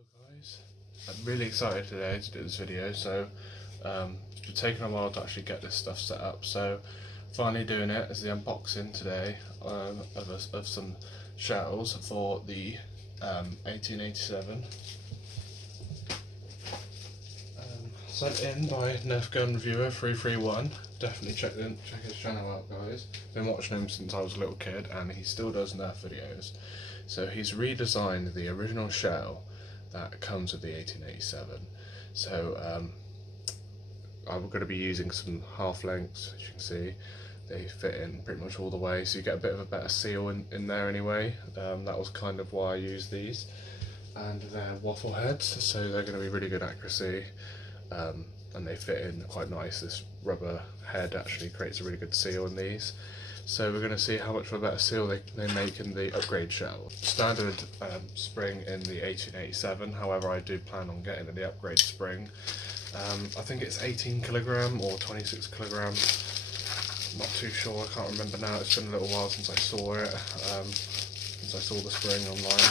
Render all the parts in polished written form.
Hello guys, I'm really excited today to do this video. So it's been taking a while to actually get this stuff set up, so finally doing it is the unboxing today of some shells for the 1887, sent in by Nerfgunreviewer331. Definitely check his channel out, guys. Been watching him since I was a little kid and he still does Nerf videos. So he's redesigned the original shell that comes with the 1887. So I'm going to be using some half lengths. As you can see, they fit in pretty much all the way, so you get a bit of a better seal in there anyway. That was kind of why I used these. And they're waffle heads, so they're going to be really good accuracy, and they fit in quite nice. This rubber head actually creates a really good seal in these. So we're going to see how much of a better seal they make in the upgrade shell. Standard spring in the 1887, however I do plan on getting the upgrade spring. I think it's 18 kilogram or 26 kilogram. Not too sure, I can't remember now. It's been a little while since I saw it, since I saw the spring online.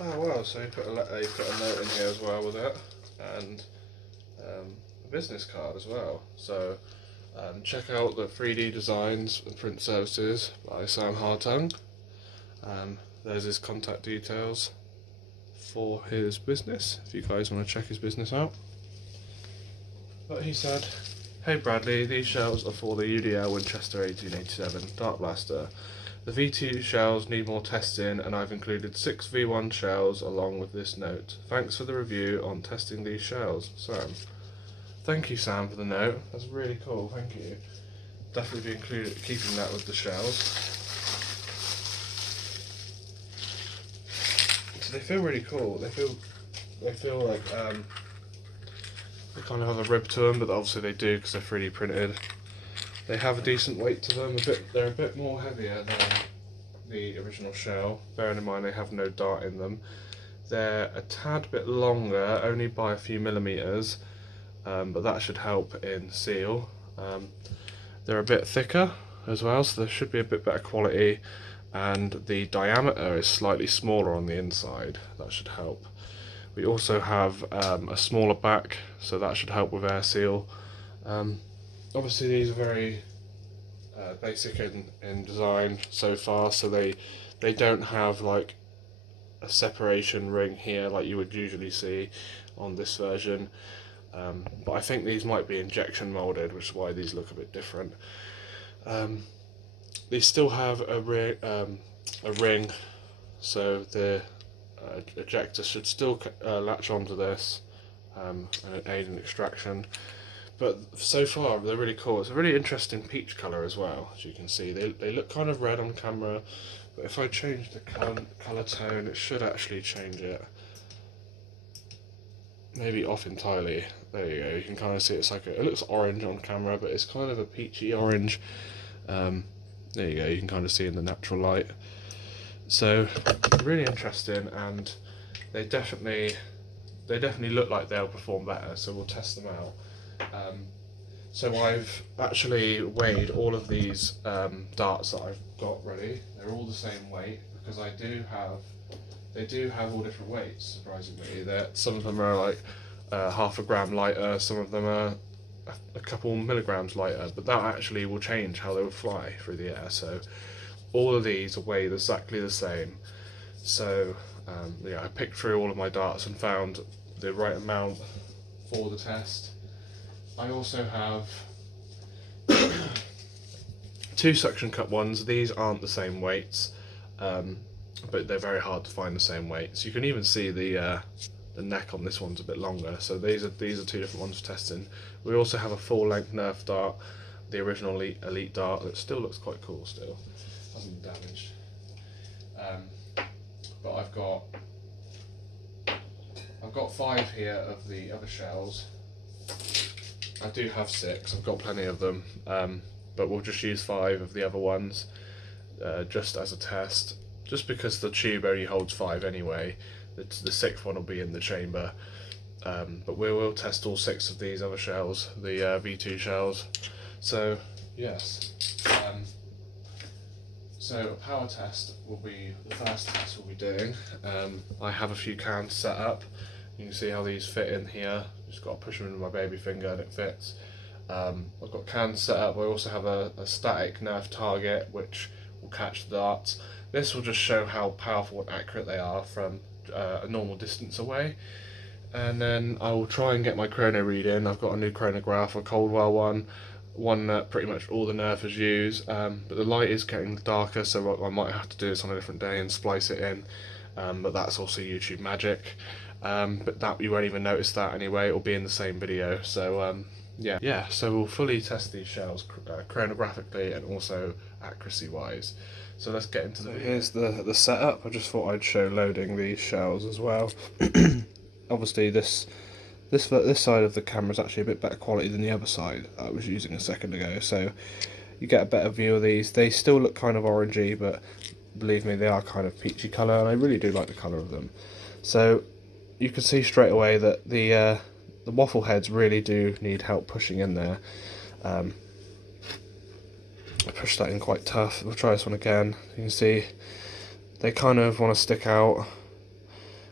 Oh well, so he put a note in here as well with it, and a business card as well. So check out the 3D Designs and Print Services by Sam Hartung. There's his contact details for his business, if you guys want to check his business out. But he said, "Hey Bradley, these shells are for the UDL Winchester 1887 Dart Blaster. The V2 shells need more testing, and I've included 6 V1 shells along with this note. Thanks for the review on testing these shells, Sam." Thank you, Sam, for the note. That's really cool. Thank you. Definitely be keeping that with the shells. So they feel really cool. They feel like they kind of have a rib to them, but obviously they do because they're 3D printed. They have a decent weight to them. They're a bit more heavier than the original shell. Bearing in mind they have no dart in them. They're a tad bit longer, only by a few millimeters. But that should help in seal. They're a bit thicker as well, so there should be a bit better quality, and the diameter is slightly smaller on the inside. That should help. We also have a smaller back, so that should help with air seal. Obviously these are very basic in design so far, so they don't have like a separation ring here like you would usually see on this version. But I think these might be injection molded, which is why these look a bit different. These still have a ring, so the ejector should still latch onto this and aid in extraction. But so far they're really cool. It's a really interesting peach colour as well, as you can see. They look kind of red on camera, but if I change the colour tone, it should actually change it. Maybe off entirely. There you go. You can kind of see it's like it looks orange on camera, but it's kind of a peachy orange. There you go. You can kind of see in the natural light. So really interesting, and they definitely look like they'll perform better. So we'll test them out. So I've actually weighed all of these darts that I've got ready. They're all the same weight because they do have all different weights, surprisingly. Some of them are like half a gram lighter, some of them are a couple milligrams lighter, but that actually will change how they will fly through the air. So all of these are weighed exactly the same. So yeah, I picked through all of my darts and found the right amount for the test. I also have 2 suction cup ones. These aren't the same weights, but they're very hard to find the same weight. So you can even see the neck on this one's a bit longer. So these are 2 different ones for testing. We also have a full length Nerf dart, the original elite dart, that still looks quite cool. Still hasn't been damaged. But I've got 5 here of the other shells. I do have 6. I've got plenty of them, but we'll just use 5 of the other ones just as a test. Just because the tube only holds 5 anyway, the 6th one will be in the chamber. But we will test all 6 of these other shells, the V2 shells. So yes, So a power test will be the first test we'll be doing. I have a few cans set up. You can see how these fit in here. Just got to push them into my baby finger and it fits. I've got cans set up. I also have a static Nerf target which will catch the darts. This will just show how powerful and accurate they are from a normal distance away. And then I will try and get my chrono read in. I've got a new chronograph, a Coldwell one that pretty much all the Nerfers use, but the light is getting darker, so what I might have to do this on a different day and splice it in, but that's also YouTube magic, but that you won't even notice that anyway. It will be in the same video. So yeah, so we'll fully test these shells chronographically and also accuracy wise. So let's get into the video. Here's the setup. I just thought I'd show loading these shells as well. Obviously this side of the camera is actually a bit better quality than the other side I was using a second ago, so you get a better view of these. They still look kind of orangey, but believe me, they are kind of peachy colour, and I really do like the colour of them. So you can see straight away that the waffle heads really do need help pushing in there. I pushed that in quite tough. We'll try this one again. You can see they kind of want to stick out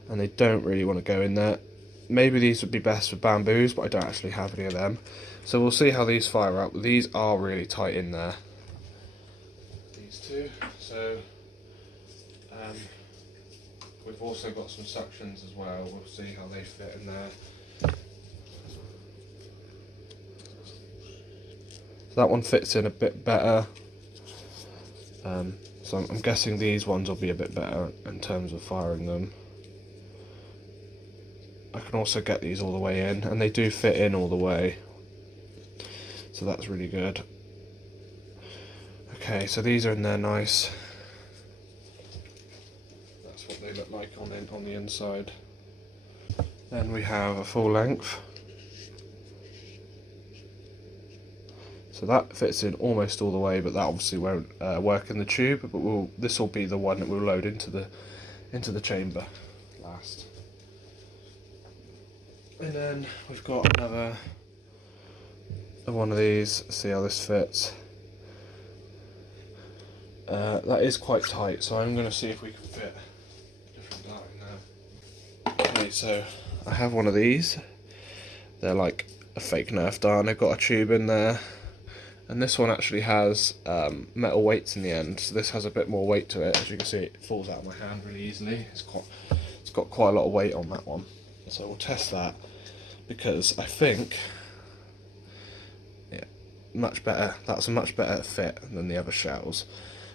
and they don't really want to go in there. Maybe these would be best for bamboos, but I don't actually have any of them. So we'll see how these fire up. These are really tight in there. These two. So we've also got some suctions as well. We'll see how they fit in there. So that one fits in a bit better. So I'm guessing these ones will be a bit better in terms of firing them. I can also get these all the way in, and they do fit in all the way, so that's really good. Okay, so these are in there nice. That's what they look like on the inside. Then we have a full length. So that fits in almost all the way, but that obviously won't work in the tube. But this will be the one that we'll load into the chamber last. And then we've got another one of these. See how this fits. That is quite tight, so I'm going to see if we can fit a different dart in there. Okay, so I have one of these. They're like a fake Nerf dart, and they've got a tube in there. And this one actually has metal weights in the end, so this has a bit more weight to it. As you can see, it falls out of my hand really easily. It's got quite a lot of weight on that one. So we'll test that, because I think, yeah, much better. That's a much better fit than the other shells,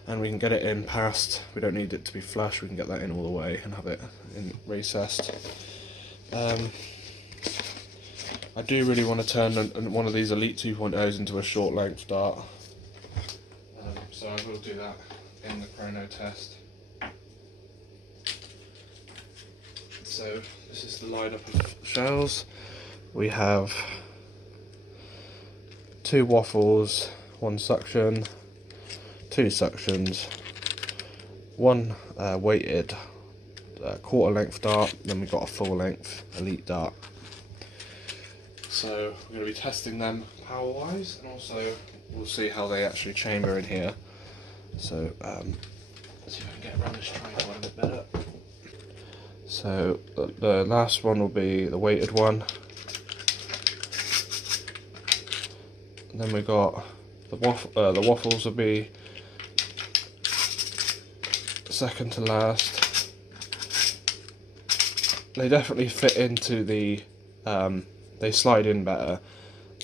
and we can get it in past. We don't need it to be flush. We can get that in all the way and have it in recessed. I do really want to turn one of these Elite 2.0s into a short length dart, so I will do that in the Chrono Test. So this is the lineup of shells. We have 2 waffles, 1 suction, 2 suctions, 1 weighted quarter length dart, then we've got a full length Elite dart. So we're going to be testing them power wise, and also we'll see how they actually chamber in here. So let's see if I can get around this tripod a bit better. So the last one will be the weighted one, and then we got the waffles will be second to last. They definitely fit into the they slide in better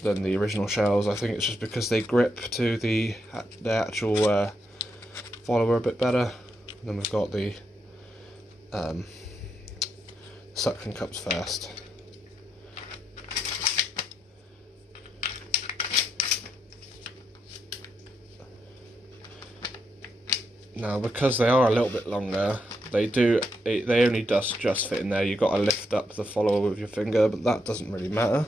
than the original shells. I think it's just because they grip to the actual follower a bit better. And then we've got the suction cups first. Now, because they are a little bit longer, they only just fit in there. You've got to lift up the follower with your finger, but that doesn't really matter.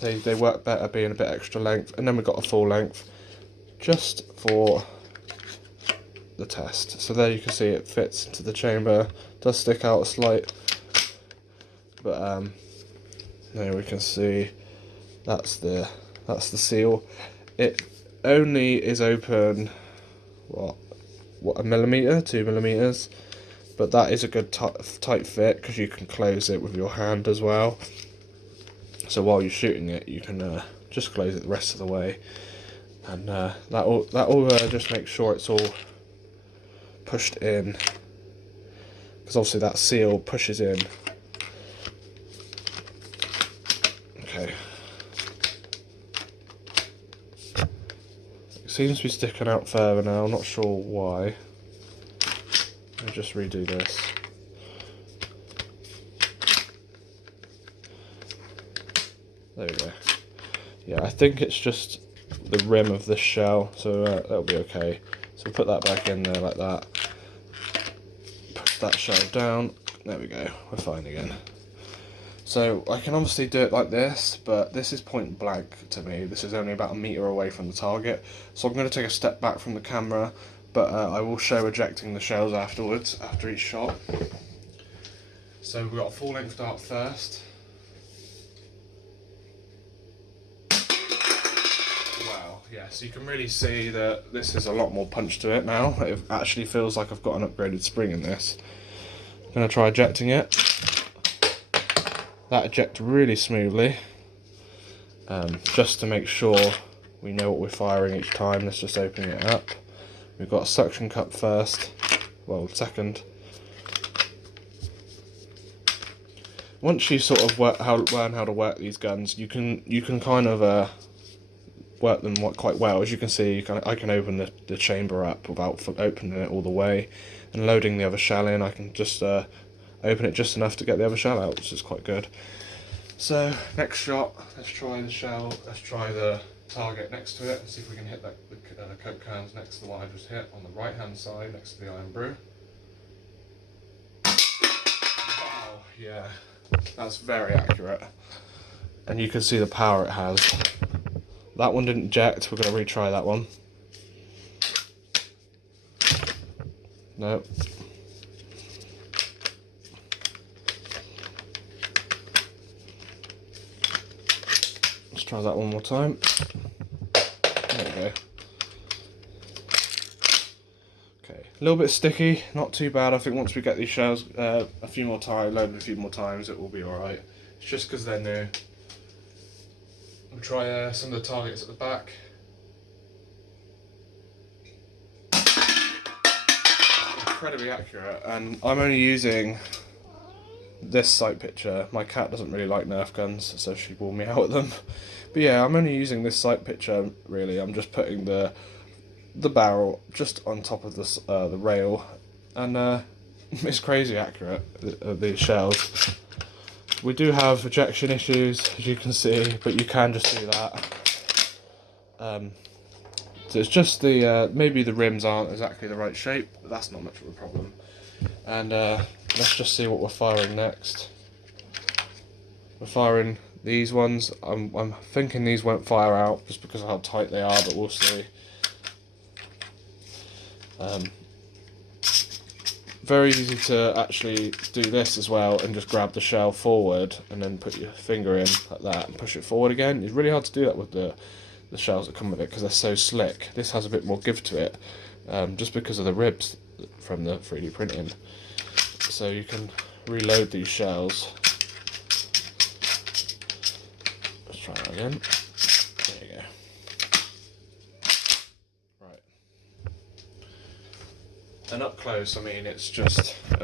They work better being a bit extra length. And then we've got a full length just for the test. So there you can see it fits into the chamber. Does stick out a slight, but there we can see that's the seal. only is open, what, a millimetre, 2 millimetres, but that is a good tight fit because you can close it with your hand as well. So while you're shooting it, you can just close it the rest of the way, and that'll just make sure it's all pushed in, because obviously that seal pushes in. Okay. It seems to be sticking out further now, I'm not sure why. Let me just redo this. There we go. Yeah, I think it's just the rim of this shell, so that'll be okay. So we'll put that back in there like that. Push that shell down. There we go, we're fine again. So I can obviously do it like this, but this is point blank to me. This is only about 1 metre away from the target. So I'm going to take a step back from the camera, but I will show ejecting the shells afterwards, after each shot. So we've got a full length dart first. Wow, yeah, so you can really see that this is a lot more punch to it now. It actually feels like I've got an upgraded spring in this. I'm going to try ejecting it. That ejects really smoothly. Just to make sure we know what we're firing each time, let's just open it up. We've got a suction cup first, well, second. Once you sort of learn how to work these guns, you can kind of work them quite well. As you can see, I can open the chamber up without opening it all the way, and loading the other shell in, I can just open it just enough to get the other shell out, which is quite good. So next shot, let's try the shell, let's try the target next to it and see if we can hit the Coke cans next to the one I just hit on the right hand side next to the Iron Brew. Wow, yeah, that's very accurate, and you can see the power it has. That one didn't eject, we're going to retry that one. No. Let's try that one more time. There we go. Okay, a little bit sticky, not too bad. I think once we get these shells a few more times, loaded a few more times, it will be alright. It's just because they're new. We'll try some of the targets at the back. Incredibly accurate, and I'm only using this sight picture. My cat doesn't really like Nerf guns, so she wore me out with them. But yeah, I'm only using this sight picture, really. I'm just putting the barrel just on top of the rail, and it's crazy accurate, these shells. We do have ejection issues, as you can see, but you can just do that. So it's just maybe the rims aren't exactly the right shape, but that's not much of a problem. And let's just see what we're firing next. We're firing these ones. I'm thinking these won't fire out just because of how tight they are, but we'll see. Very easy to actually do this as well, and just grab the shell forward and then put your finger in like that and push it forward again. It's really hard to do that with the shells that come with it because they're so slick. This has a bit more give to it, just because of the ribs from the 3D printing. So you can reload these shells. Let's try that again. There you go. Right. And up close, I mean, it'll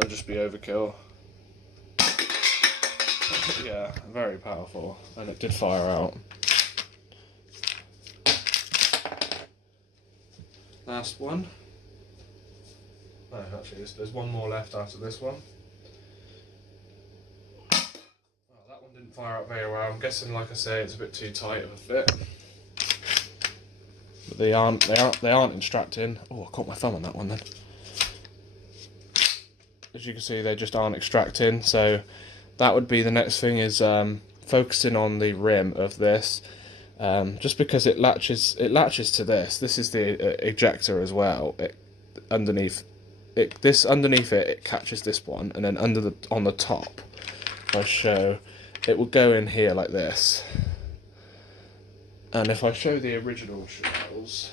just be overkill. Yeah, very powerful, and it did fire out. Last one. No, actually, there's one more left after this one. Oh, that one didn't fire out very well. I'm guessing, like I say, it's a bit too tight of a fit. But they aren't extracting. Oh, I caught my thumb on that one then. As you can see, they just aren't extracting. So that would be the next thing, is focusing on the rim of this. Just because it latches to this. This is the ejector as well. Underneath it, it catches this one, and then on the top, if I show, it will go in here like this. And if I show the original shell, shells,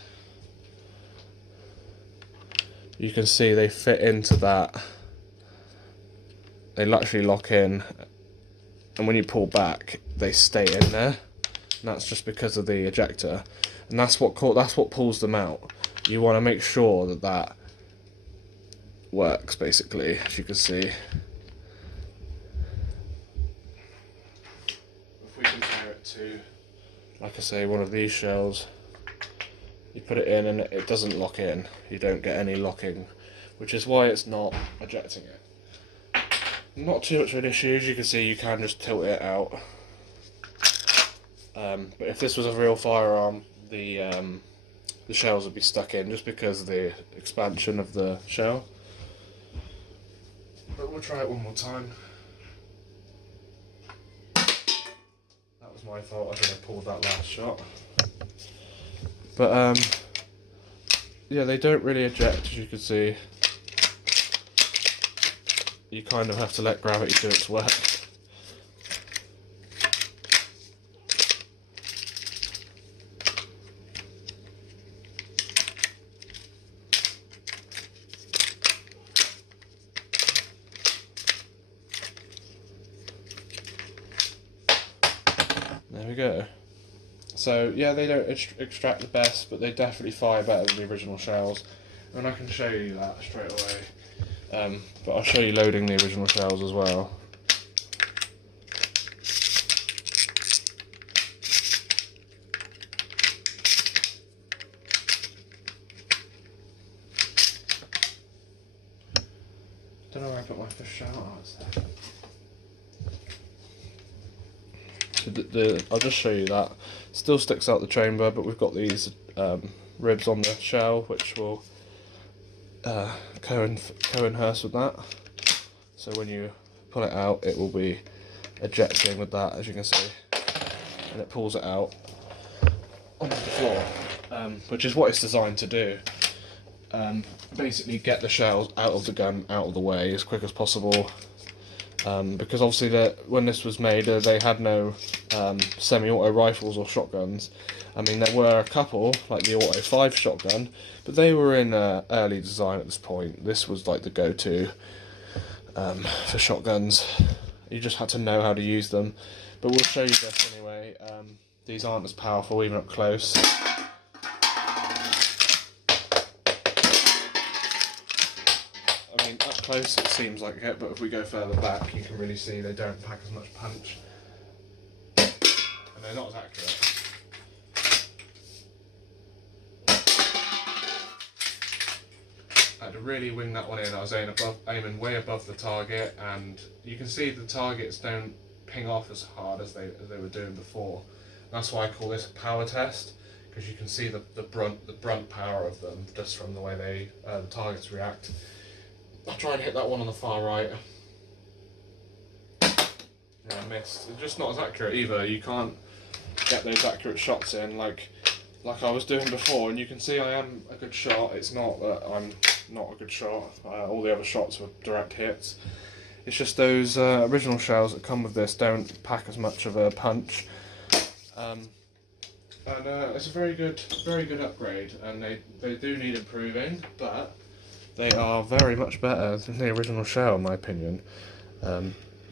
you can see they fit into that. They literally lock in, and when you pull back, they stay in there. And that's just because of the ejector, and that's what pulls them out. You want to make sure that that works, basically, as you can see. If we compare it to, like I say, one of these shells, you put it in and it doesn't lock in. You don't get any locking, which is why it's not ejecting it. Not too much of an issue. As you can see, you can just tilt it out. But if this was a real firearm, the shells would be stuck in just because of the expansion of the shell. But we'll try it one more time. That was my fault, I think I pulled that last shot. But yeah, they don't really eject, as you can see. You kind of have to let gravity do its work. There we go. So yeah, they don't extract the best, but they definitely fire better than the original shells, and I can show you that straight away. But I'll show you loading the original shells as well. Don't know where I put my first shell. Oh, it's there. I'll just show you that. Still sticks out the chamber, but we've got these ribs on the shell which will coinverse with that. So when you pull it out, it will be ejecting with that, as you can see, and it pulls it out onto the floor, which is what it's designed to do. Basically get the shells out of the gun, out of the way as quick as possible. Because obviously when this was made, they had no semi-auto rifles or shotguns. I mean, there were a couple, like the Auto 5 shotgun, but they were in early design at this point. This was like the go-to for shotguns. You just had to know how to use them. But we'll show you this anyway. These aren't as powerful, even up close. I mean, up close it seems like it, but if we go further back, you can really see they don't pack as much punch. And they're not as accurate. I had to really wing that one in. I was aiming way above the target, and you can see the targets don't ping off as hard as they were doing before. That's why I call this a power test, because you can see the brunt power of them just from the way the targets react. I'll try and hit that one on the far right. Yeah, I missed. It's just not as accurate either. You can't get those accurate shots in like I was doing before, and you can see I am a good shot. It's not that I'm not a good shot. All the other shots were direct hits. It's just those original shells that come with this don't pack as much of a punch. And it's a very good upgrade, and they do need improving, but they are very much better than the original shell, in my opinion.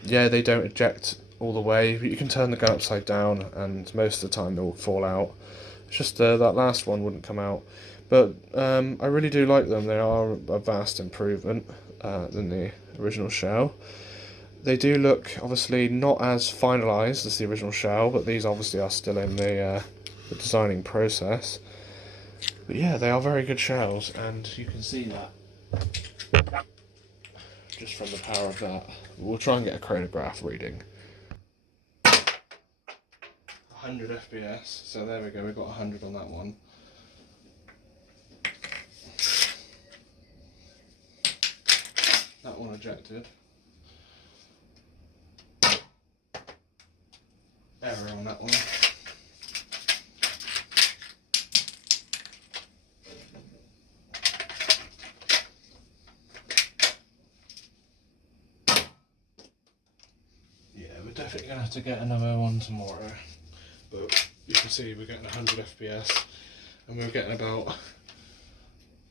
Yeah, they don't eject all the way, but you can turn the gun upside down, and most of the time they will fall out. It's just that last one wouldn't come out. But I really do like them. They are a vast improvement than the original shell. They do look, obviously, not as finalised as the original shell, but these obviously are still in the designing process. But yeah, they are very good shells, and you can see that just from the power of that. We'll try and get a chronograph reading. 100 FPS, so there we go, we've got 100 on that one. That one ejected. Error on that one. Yeah, we're definitely going to have to get another one tomorrow. But you can see we're getting 100 FPS. and we were getting about,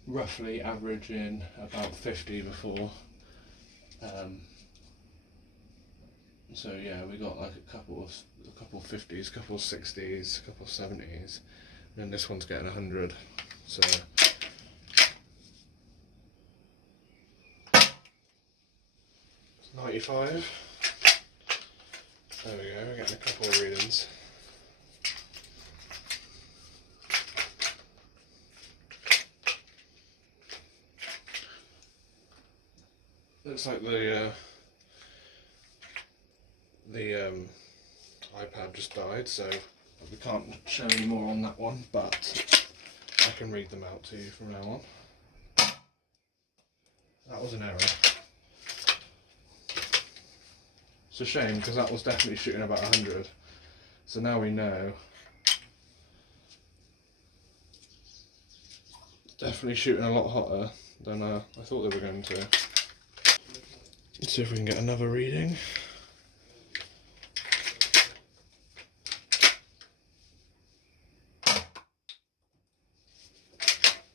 roughly averaging about 50 before. So yeah, we got like a couple of 50s, a couple of 60s, a couple of 70s, and this one's getting 100. So 95. There we go, we're getting a couple of readings. Looks like the iPad just died, so we can't show any more on that one, but I can read them out to you from now on. That was an error. It's a shame because that was definitely shooting about 100. So now we know. Definitely shooting a lot hotter than I thought they were going to. Let's see if we can get another reading.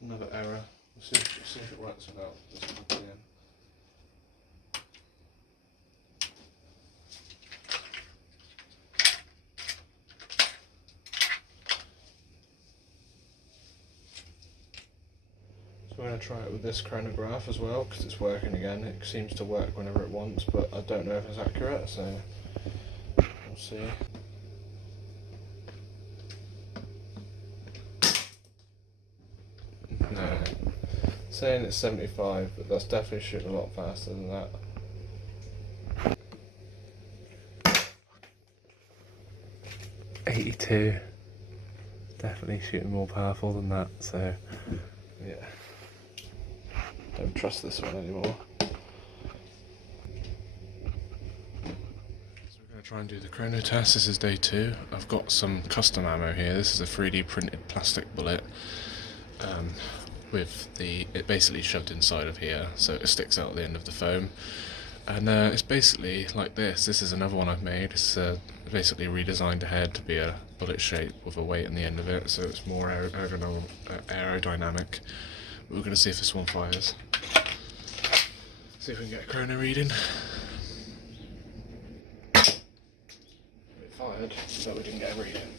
Another error. Let's see if it works without this plugged in. So we're going to try it with this chronograph as well, because it's working again. It seems to work whenever it wants, but I don't know if it's accurate, so we'll see. No, saying it's 75, but that's definitely shooting a lot faster than that. .82, definitely shooting more powerful than that. So yeah, don't trust this one anymore. So we're going to try and do the chrono test. This is day 2. I've got some custom ammo here. This is a 3D printed plastic bullet. With it basically shoved inside of here, so it sticks out at the end of the foam, and it's basically like this. This is another one I've made. It's basically redesigned a head to be a bullet shape with a weight in the end of it, so it's more aerodynamic. We're going to see if this one fires. See if we can get a chrono reading. It fired, but we didn't get a reading.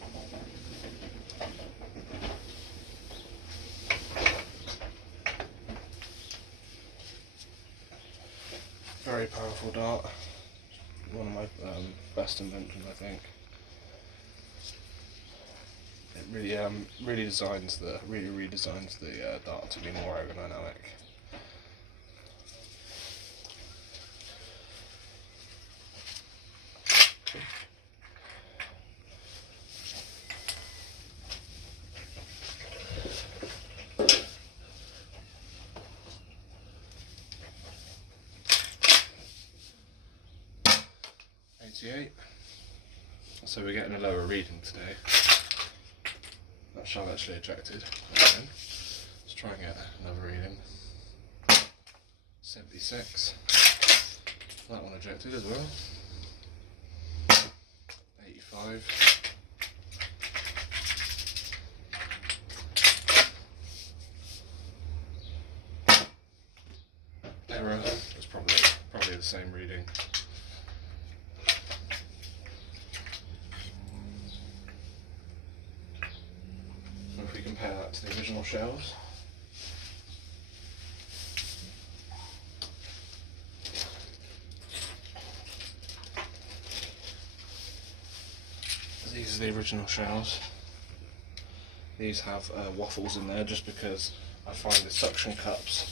Very powerful dart. One of my best inventions, I think. It really redesigns the dart to be more aerodynamic. So we're getting a lower reading today. That shell actually ejected. Again. Let's try and get another reading. 76. That one ejected as well. 85. Error. It's probably the same reading. If we compare that to the original shells. These are the original shells. These have waffles in there just because I find the suction cups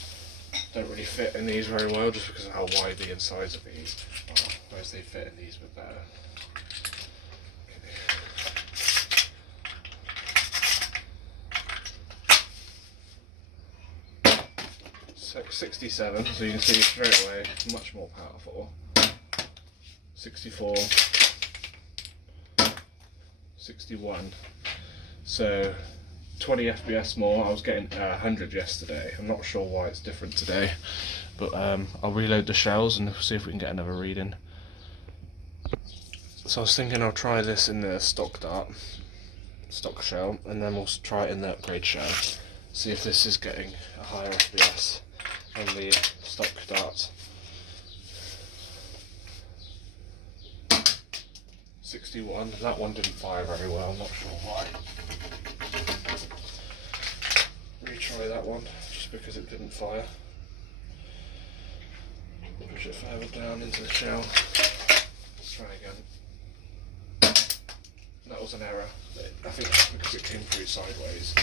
don't really fit in these very well, just because of how wide the insides of these are, whereas they fit in these bit better. 67, so you can see straight away, much more powerful. 64, 61, so 20 FPS more. I was getting 100 yesterday. I'm not sure why it's different today, but I'll reload the shells and see if we can get another reading. So I was thinking I'll try this in the stock dart, stock shell, and then we'll try it in the upgrade shell. See if this is getting a higher FPS than the stock dart. 61. That one didn't fire very well. I'm not sure why. Retry that one just because it didn't fire. Push it further down into the shell. Let's try again. That was an error. I think that's because it came through sideways.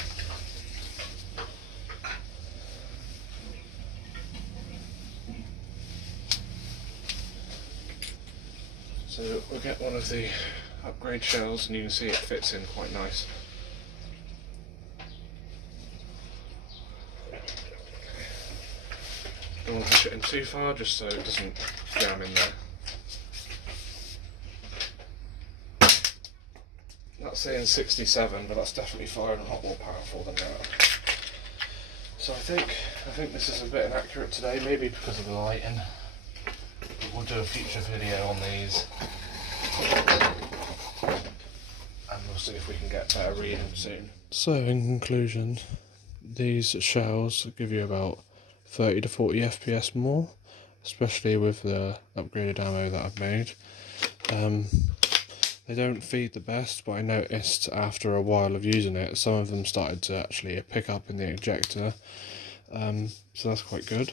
So we'll get one of the upgrade shells, and you can see it fits in quite nice. Don't want to push it in too far, just so it doesn't jam in there. That's saying 67, but that's definitely firing a lot more powerful than that. So I think this is a bit inaccurate today, maybe because of the lighting. But we'll do a future video on these, and we'll see if we can get better reading soon. So in conclusion, these shells give you about 30 to 40 FPS more, especially with the upgraded ammo that I've made. They don't feed the best, but I noticed after a while of using it, some of them started to actually pick up in the ejector, so that's quite good.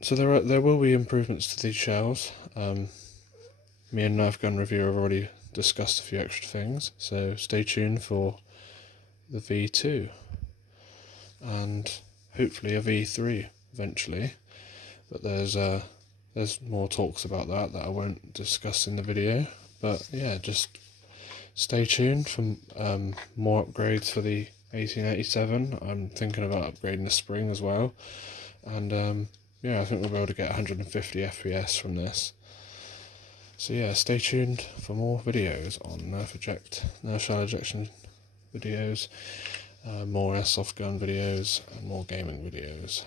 So there will be improvements to these shells. Me and Nerfgunreviewer have already discussed a few extra things, so stay tuned for the V2 and hopefully a V3 eventually. But there's more talks about that I won't discuss in the video. But yeah, just stay tuned for more upgrades for the 1887. I'm thinking about upgrading the spring as well, and yeah, I think we'll be able to get 150 FPS from this. So yeah, stay tuned for more videos on Nerf shell ejection videos, more airsoft gun videos, and more gaming videos.